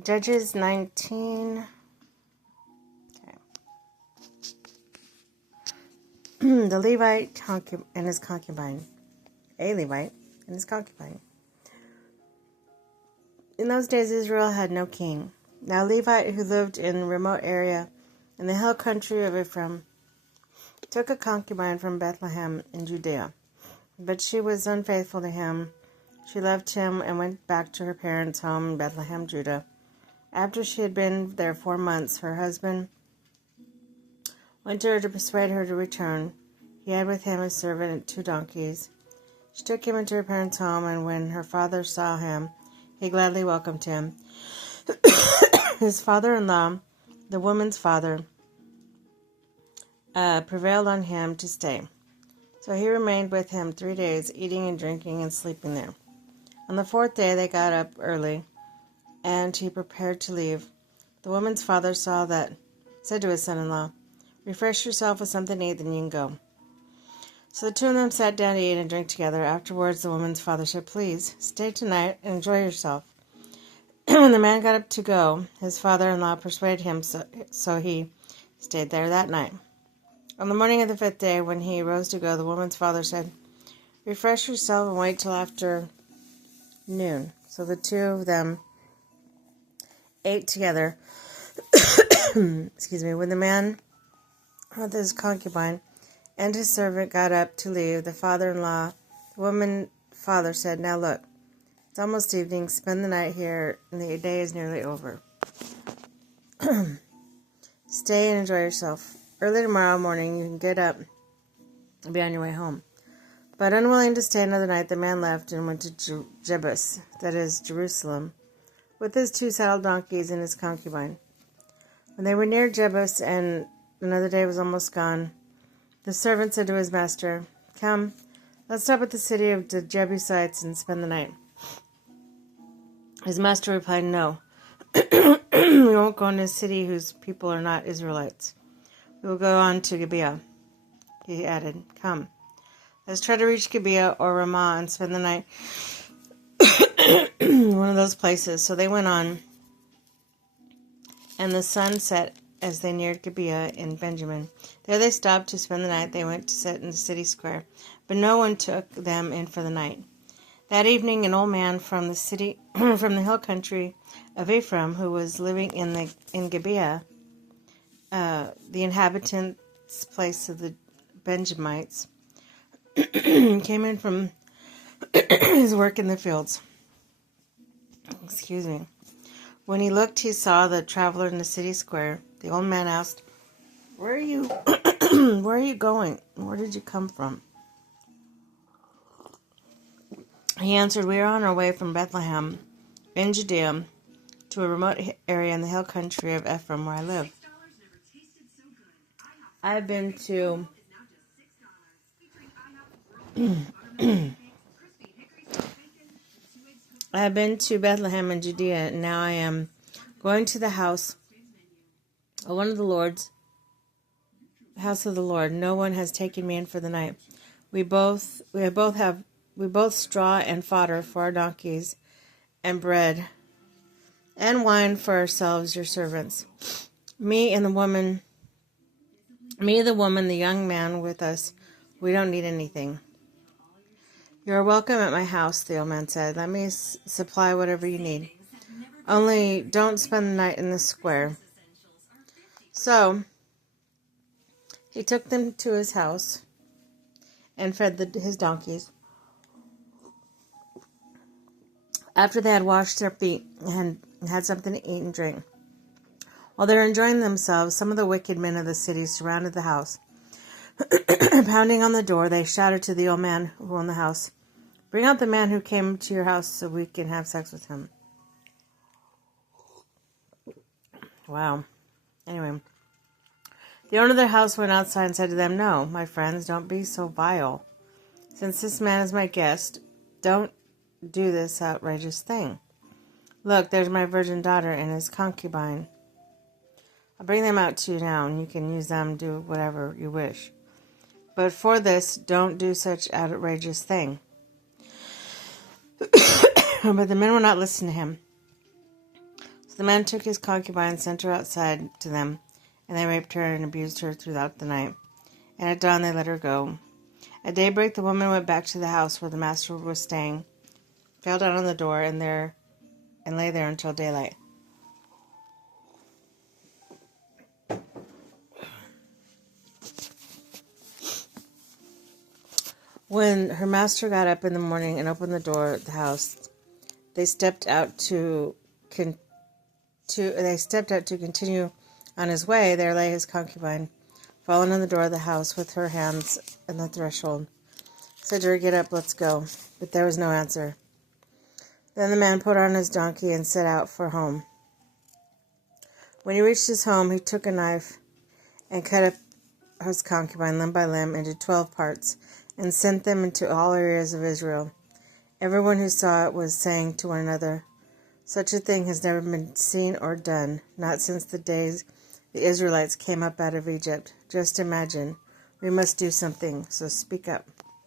Judges 19. Okay. The Levite and his concubine. A Levite and his concubine. In those days, Israel had no king. Now, a Levite who lived in a remote area in the hill country of Ephraim took a concubine from Bethlehem in Judea. But she was unfaithful to him. She left him and went back to her parents' home in Bethlehem, Judah. After she had been there 4 months, her husband went to her to persuade her to return. He had with him a servant and 2 donkeys. She took him into her parents' home, and when her father saw him, he gladly welcomed him. His father-in-law, the woman's father, prevailed on him to stay. So he remained with him 3 days, eating and drinking and sleeping there. On the 4th day they got up early, and he prepared to leave. The woman's father said to his son-in-law, "Refresh yourself with something to eat, then you can go." So the 2 of them sat down to eat and drink together. Afterwards the woman's father said, "Please, stay tonight and enjoy yourself." When the man got up to go, his father-in-law persuaded him, so he stayed there that night. On the morning of the 5th day, when he rose to go, the woman's father said, "Refresh yourself and wait till after noon." So the 2 of them ate together. Excuse me. When the man with his concubine and his servant got up to leave, the father-in-law, the woman's father said, "Now look, it's almost evening. Spend the night here, and the day is nearly over. Stay and enjoy yourself. Early tomorrow morning you can get up and be on your way home." But unwilling to stay another night, the man left and went to Jebus, that is, Jerusalem, with his 2 saddled donkeys and his concubine. When they were near Jebus and another day was almost gone, the servant said to his master, "Come, let's stop at the city of the Jebusites and spend the night." His master replied, "No, we won't go into a city whose people are not Israelites. We will go on to Gibeah." He added, "Come, let's try to reach Gibeah or Ramah and spend the night in one of those places." So they went on, and the sun set as they neared Gibeah in Benjamin. There they stopped to spend the night. They went to sit in the city square, but no one took them in for the night. That evening, an old man from the city, from the hill country of Ephraim, who was living in Gibeah, the inhabitants' place of the Benjamites, came in from his work in the fields. Excuse me. When he looked, he saw the traveler in the city square. The old man asked, "Where are you? Where are you going? Where did you come from?" He answered, "We are on our way from Bethlehem in Judea to a remote area in the hill country of Ephraim where I live. I have been to Bethlehem in Judea, and now I am going to the house of one of the Lord's house of the Lord. No one has taken me in for the night. We both straw and fodder for our donkeys, and bread and wine for ourselves, your servants. Me, the woman, the young man with us. We don't need anything." "You are welcome at my house," the old man said. "Let me supply whatever you need. Only don't spend the night in the square." So he took them to his house and fed his donkeys. After they had washed their feet and had something to eat and drink, while they were enjoying themselves, some of the wicked men of the city surrounded the house. Pounding on the door, they shouted to the old man who owned the house, "Bring out the man who came to your house so we can have sex with him." Wow. Anyway, the owner of their house went outside and said to them, "No, my friends, don't be so vile. Since this man is my guest, don't do this outrageous thing. Look, there's my virgin daughter and his concubine. I'll bring them out to you now, and you can use them to do whatever you wish. But for this, don't do such outrageous thing." But the men would not listen to him. So the man took his concubine and sent her outside to them, and they raped her and abused her throughout the night. And at dawn they let her go. At daybreak the woman went back to the house where the master was staying, fell down on the door, and lay there until daylight. When her master got up in the morning and opened the door of the house, they stepped out to continue on his way. There lay his concubine, fallen on the door of the house with her hands on the threshold. Said to her, "Get up, let's go." But there was no answer. Then the man put on his donkey and set out for home. When he reached his home, he took a knife and cut up his concubine limb by limb into 12 parts, and sent them into all areas of Israel. Everyone who saw it was saying to one another, "Such a thing has never been seen or done, not since the days the Israelites came up out of Egypt. Just imagine. We must do something, so speak up."